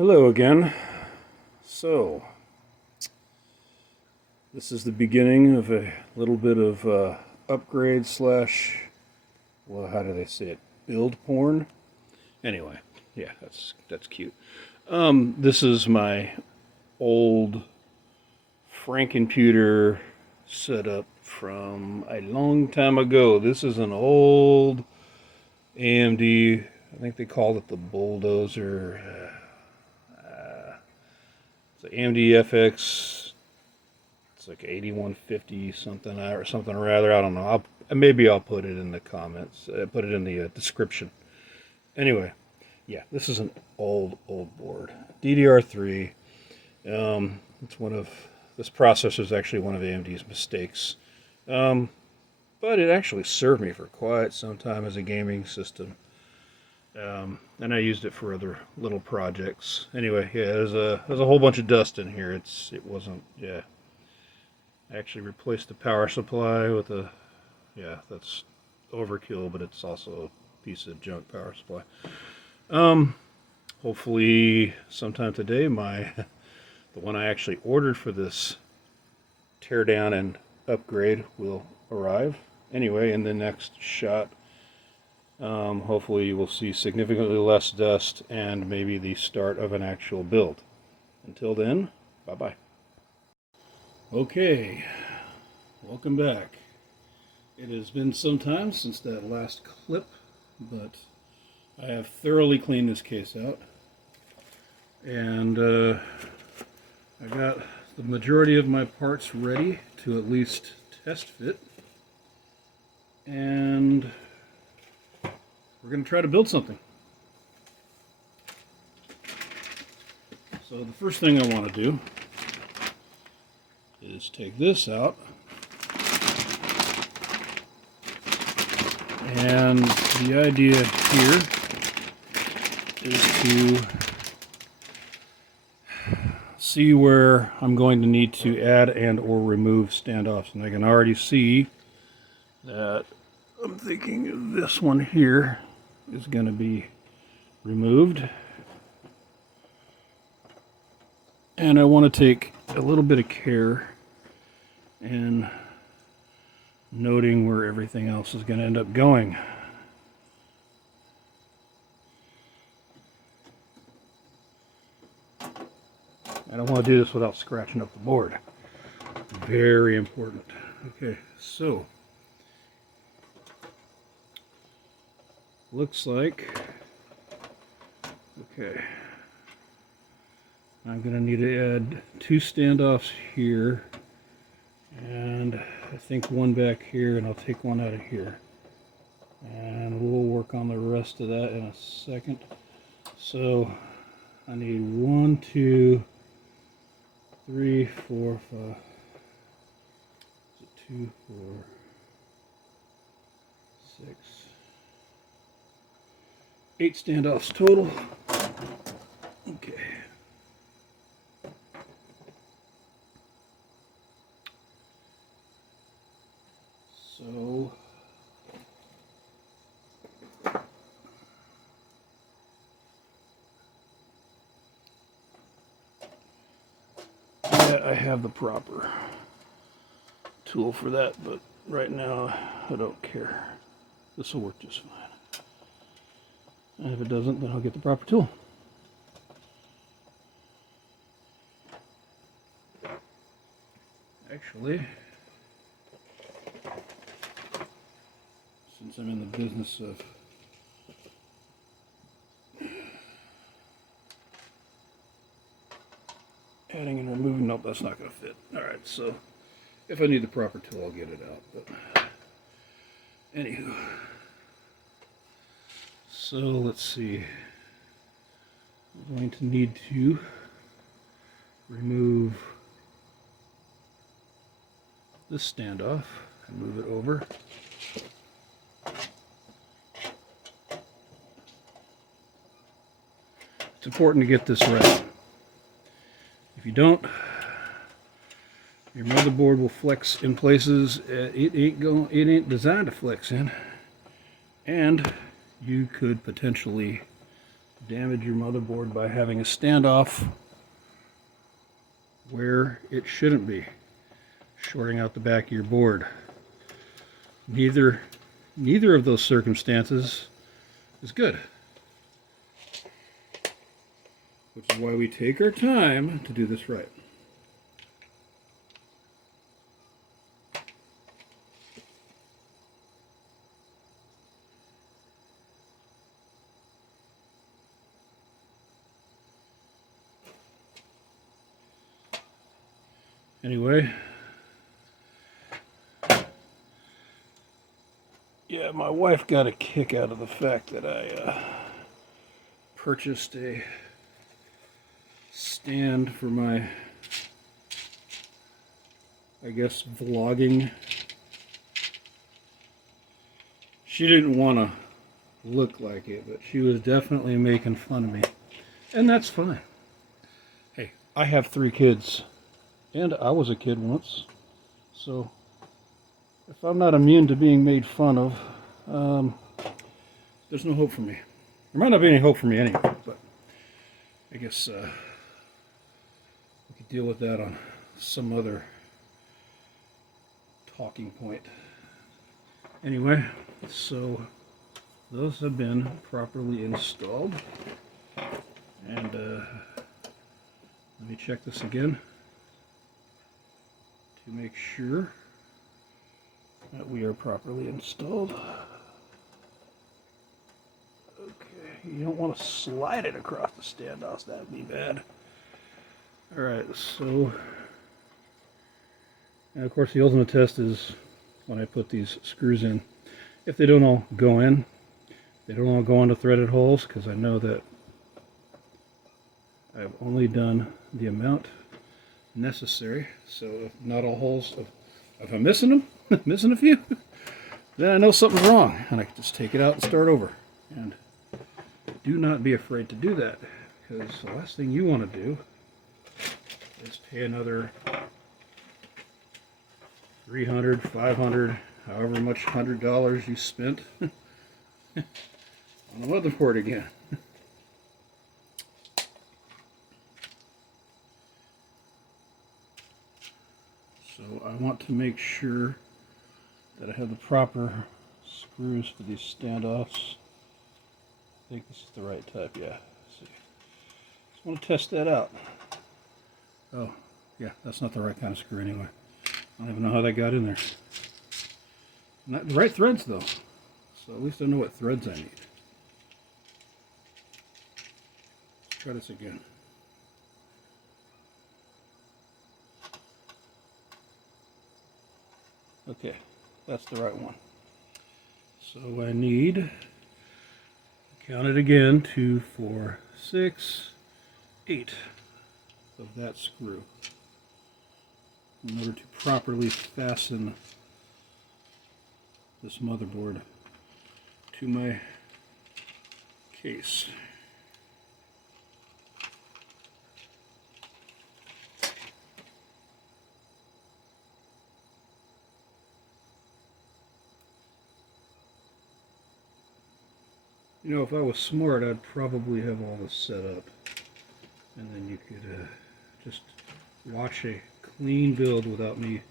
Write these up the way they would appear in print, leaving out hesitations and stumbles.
Hello again. So, this is the beginning of a little bit of upgrade slash, well, how do they say it? Build porn? Anyway, yeah, that's cute. This is my old Frankenputer setup from a long time ago. This is an old AMD, I think they called it the Bulldozer. It's an AMD FX. It's like 8150 something or something or rather. I don't know. Maybe I'll put it in the comments. Put it in the description. Anyway, yeah, this is an old board. DDR3. This processor is actually one of AMD's mistakes. But it actually served me for quite some time as a gaming system. And I used it for other little projects. Anyway, yeah, there's a whole bunch of dust in here. It wasn't, yeah. I actually replaced the power supply with that's overkill, but it's also a piece of junk power supply. Hopefully sometime today the one I actually ordered for this teardown and upgrade will arrive. Anyway, in the next shot, hopefully you will see significantly less dust and maybe the start of an actual build. Until then, bye-bye. Okay, welcome back. It has been some time since that last clip, but I have thoroughly cleaned this case out. And I got the majority of my parts ready to at least test fit. And we're going to try to build something. So the first thing I want to do is take this out. And the idea here is to see where I'm going to need to add and or remove standoffs. And I can already see that I'm thinking this one here is going to be removed, and I want to take a little bit of care in noting where everything else is going to end up going. I don't want to do this without scratching up the board. Very important. Okay, so looks like, okay, I'm going to need to add two standoffs here, and I think one back here, and I'll take one out of here. And we'll work on the rest of that in a second. So I need 1, 2, 3, 4, 5, 2, 4, 6, 8 standoffs total. Okay. So yeah, I have the proper tool for that, but right now I don't care. This will work just fine. And if it doesn't, then I'll get the proper tool. Actually, since I'm in the business of adding and removing, nope, that's not going to fit. Alright, so if I need the proper tool, I'll get it out. But anywho. So let's see, I'm going to need to remove this standoff and move it over. It's important to get this right. If you don't, your motherboard will flex in places it ain't designed to flex in, and you could potentially damage your motherboard by having a standoff where it shouldn't be, shorting out the back of your board. Neither of those circumstances is good, which is why we take our time to do this right. Anyway, yeah, my wife got a kick out of the fact that I purchased a stand for my, I guess, vlogging. She didn't want to look like it, but she was definitely making fun of me. And that's fine. Hey, I have 3 kids. And I was a kid once, so if I'm not immune to being made fun of, there's no hope for me. There might not be any hope for me anyway, but I guess we could deal with that on some other talking point. Anyway, so those have been properly installed, and let me check this again to make sure that we are properly installed. Okay, you don't want to slide it across the standoffs, that would be bad. Alright, so, and of course the ultimate test is when I put these screws in. If they don't all go in, they don't all go into threaded holes, because I know that I've only done the amount necessary. So if not all holes, if I'm missing them, missing a few, then I know something's wrong, and I can just take it out and start over. And do not be afraid to do that, because the last thing you want to do is pay another $300, $500, however much $100 you spent on the motherboard again. So I want to make sure that I have the proper screws for these standoffs. I think this is the right type, yeah. Let's see. Just want to test that out. Oh, yeah, that's not the right kind of screw anyway. I don't even know how that got in there. Not the right threads though, so at least I know what threads I need. Let's try this again. Okay, that's the right one. So I need, count it again, 2, 4, 6, 8 of that screw in order to properly fasten this motherboard to my case. You know, if I was smart, I'd probably have all this set up, and then you could just watch a clean build without me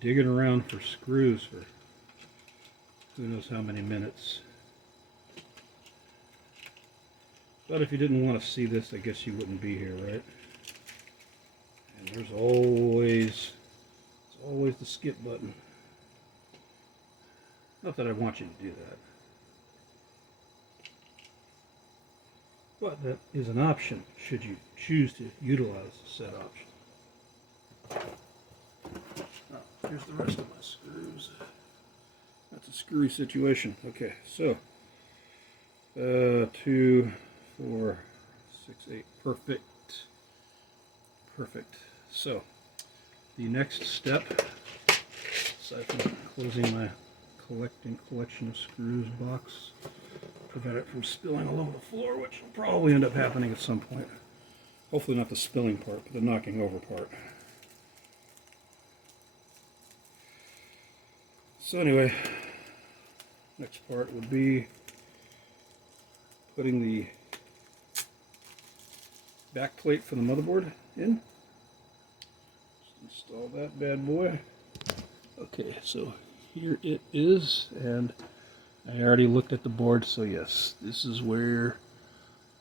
digging around for screws for who knows how many minutes. But if you didn't want to see this, I guess you wouldn't be here, right? And there's always the skip button. Not that I want you to do that, but that is an option should you choose to utilize said option. Oh, here's the rest of my screws. That's a screwy situation. Okay, so 2, 4, 6, 8. Perfect. So the next step, aside from closing my collection of screws box, prevent it from spilling all over the floor, which will probably end up happening at some point. Hopefully not the spilling part, but the knocking over part. So anyway, next part would be putting the back plate for the motherboard in. Just install that bad boy. Okay, so here it is, and I already looked at the board, so yes, this is where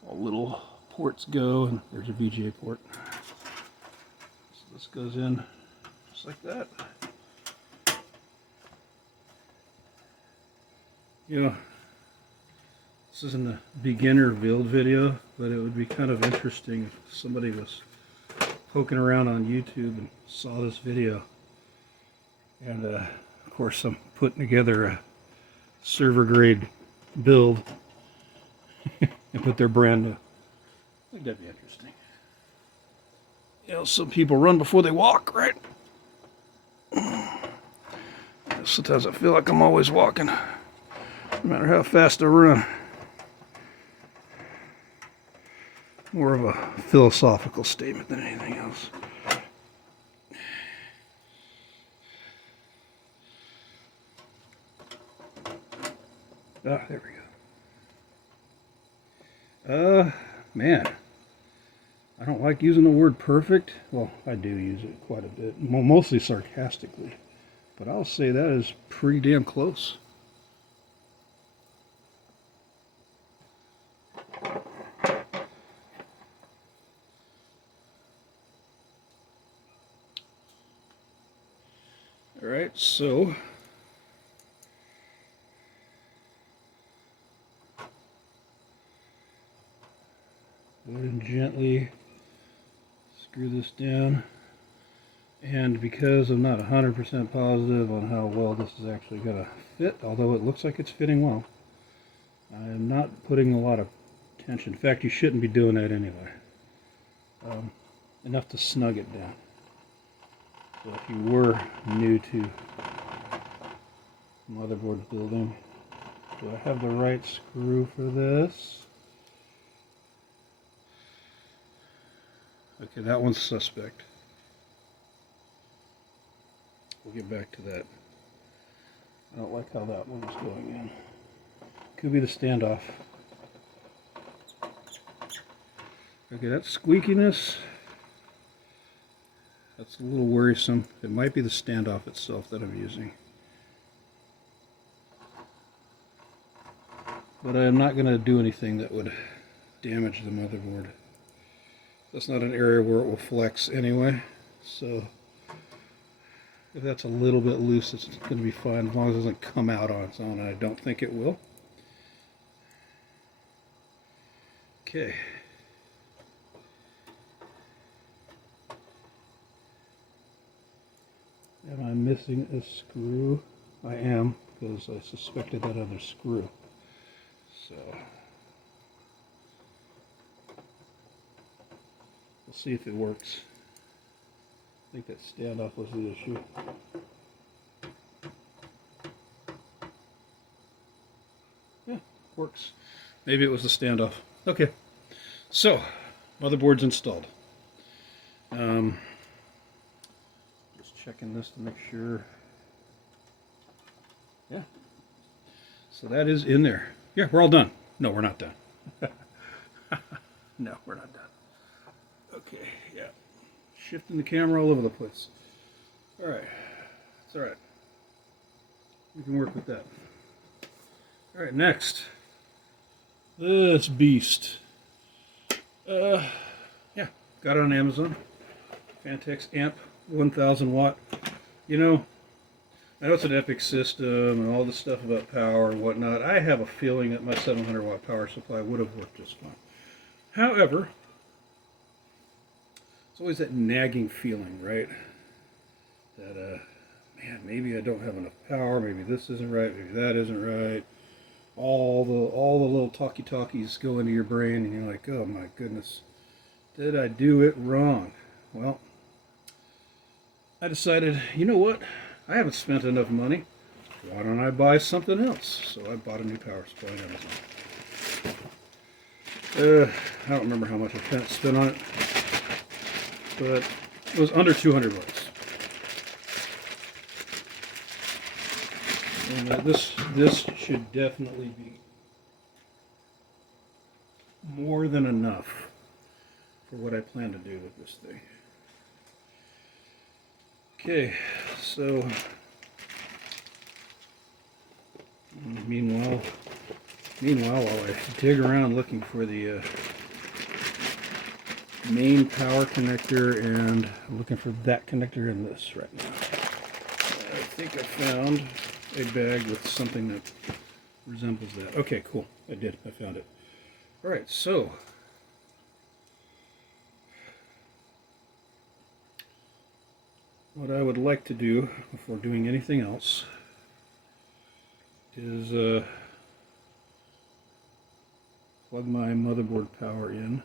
all little ports go, and there's a VGA port. So this goes in just like that. You know, this isn't a beginner build video, but it would be kind of interesting if somebody was poking around on YouTube and saw this video. And of course I'm putting together a server grade build and put their brand new. I think that'd be interesting. You know, some people run before they walk, right? Sometimes I feel like I'm always walking, no matter how fast I run. More of a philosophical statement than anything else. Ah, there we go. Man, I don't like using the word perfect. Well, I do use it quite a bit, mostly sarcastically, but I'll say that is pretty damn close. All right, so go ahead and gently screw this down, and because I'm not 100% positive on how well this is actually going to fit, although it looks like it's fitting well, I am not putting a lot of tension. In fact, you shouldn't be doing that anyway. Enough to snug it down. So if you were new to motherboard building, do I have the right screw for this? Okay, that one's suspect. We'll get back to that. I don't like how that one was going in. Could be the standoff. Okay, that squeakiness, that's a little worrisome. It might be the standoff itself that I'm using. But I am not going to do anything that would damage the motherboard. That's not an area where it will flex anyway, so if that's a little bit loose, it's going to be fine as long as it doesn't come out on its own, and I don't think it will. Okay. Am I missing a screw? I am, because I suspected that other screw. So we'll see if it works. I think that standoff was the issue. Yeah, works. Maybe it was the standoff. Okay, so motherboard's installed. Just checking this to make sure. Yeah. So that is in there. Yeah, we're all done. No, we're not done. No, we're not done. Okay, yeah. Shifting the camera all over the place. All right. It's all right. We can work with that. All right, next. This beast. Yeah, got it on Amazon. Phanteks AMP 1000 watt. You know, I know it's an Epyc system and all this stuff about power and whatnot. I have a feeling that my 700 watt power supply would have worked just fine. However, it's always that nagging feeling, right? That, man, maybe I don't have enough power, maybe this isn't right, maybe that isn't right. All the little talkies go into your brain, and you're like, oh my goodness, did I do it wrong? Well, I decided, you know what? I haven't spent enough money. Why don't I buy something else? So I bought a new power supply on Amazon. I don't remember how much I spent on it, but it was under 200 bucks. And this should definitely be more than enough for what I plan to do with this thing. Okay, so meanwhile while I dig around looking for the main power connector, and I'm looking for that connector in this right now. I think I found a bag with something that resembles that. Okay, cool. I found it. Alright, so what I would like to do before doing anything else is plug my motherboard power in.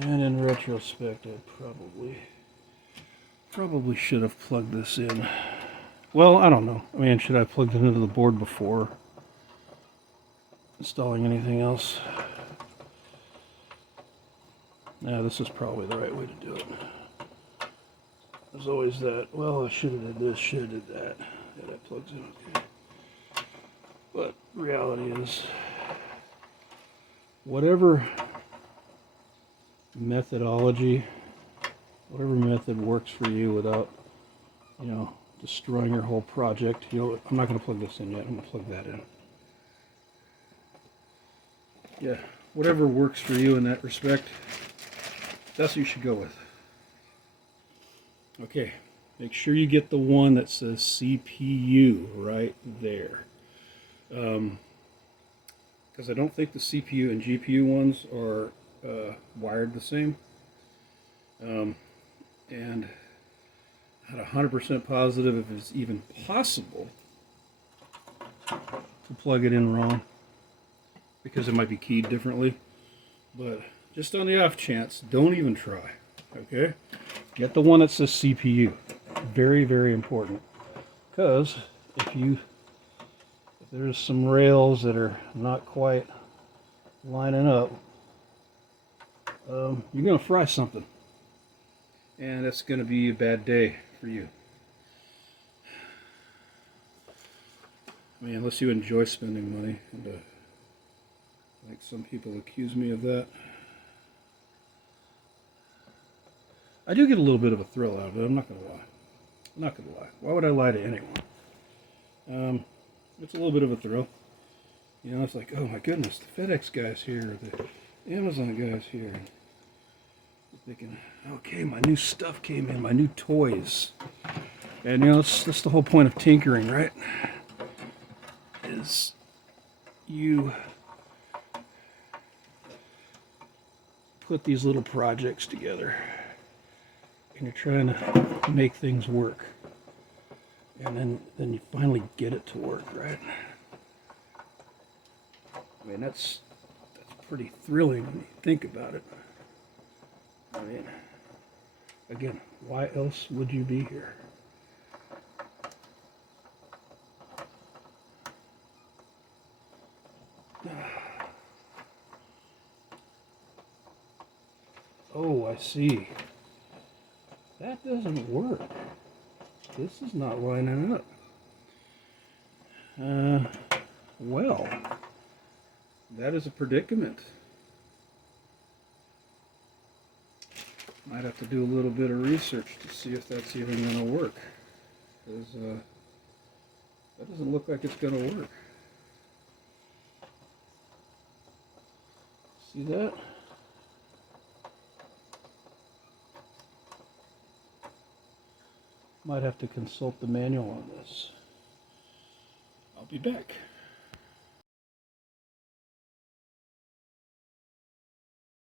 And in retrospect, I probably should have plugged this in. Well, I don't know. I mean, should I have plugged it into the board before installing anything else? Yeah, this is probably the right way to do it. There's always that, well, I should have did this, should have did that. Yeah, that plugs in okay. But reality is, whatever methodology, whatever method works for you without, you know, destroying your whole project. You know, I'm not going to plug this in yet. I'm going to plug that in. Yeah, whatever works for you in that respect, that's what you should go with. Okay, make sure you get the one that says CPU right there. Because I don't think the CPU and GPU ones are wired the same. And I'm not 100% positive if it's even possible to plug it in wrong, because it might be keyed differently. But just on the off chance, don't even try. Okay? Get the one that says CPU. Very, very important. Because if there's some rails that are not quite lining up, you're going to fry something. And that's going to be a bad day for you. I mean, unless you enjoy spending money, and like some people accuse me of that. I do get a little bit of a thrill out of it, I'm not going to lie. I'm not going to lie. Why would I lie to anyone? It's a little bit of a thrill. You know, it's like, oh my goodness, the FedEx guy's here, the Amazon guy's here. Thinking, okay, my new stuff came in, my new toys. And you know, that's the whole point of tinkering, right? Is you put these little projects together and you're trying to make things work. And then you finally get it to work, right? I mean, that's pretty thrilling when you think about it. I mean, again, why else would you be here? Oh, I see. That doesn't work. This is not lining up. Well, that is a predicament. Might have to do a little bit of research to see if that's even going to work. Because that doesn't look like it's going to work. See that? Might have to consult the manual on this. I'll be back.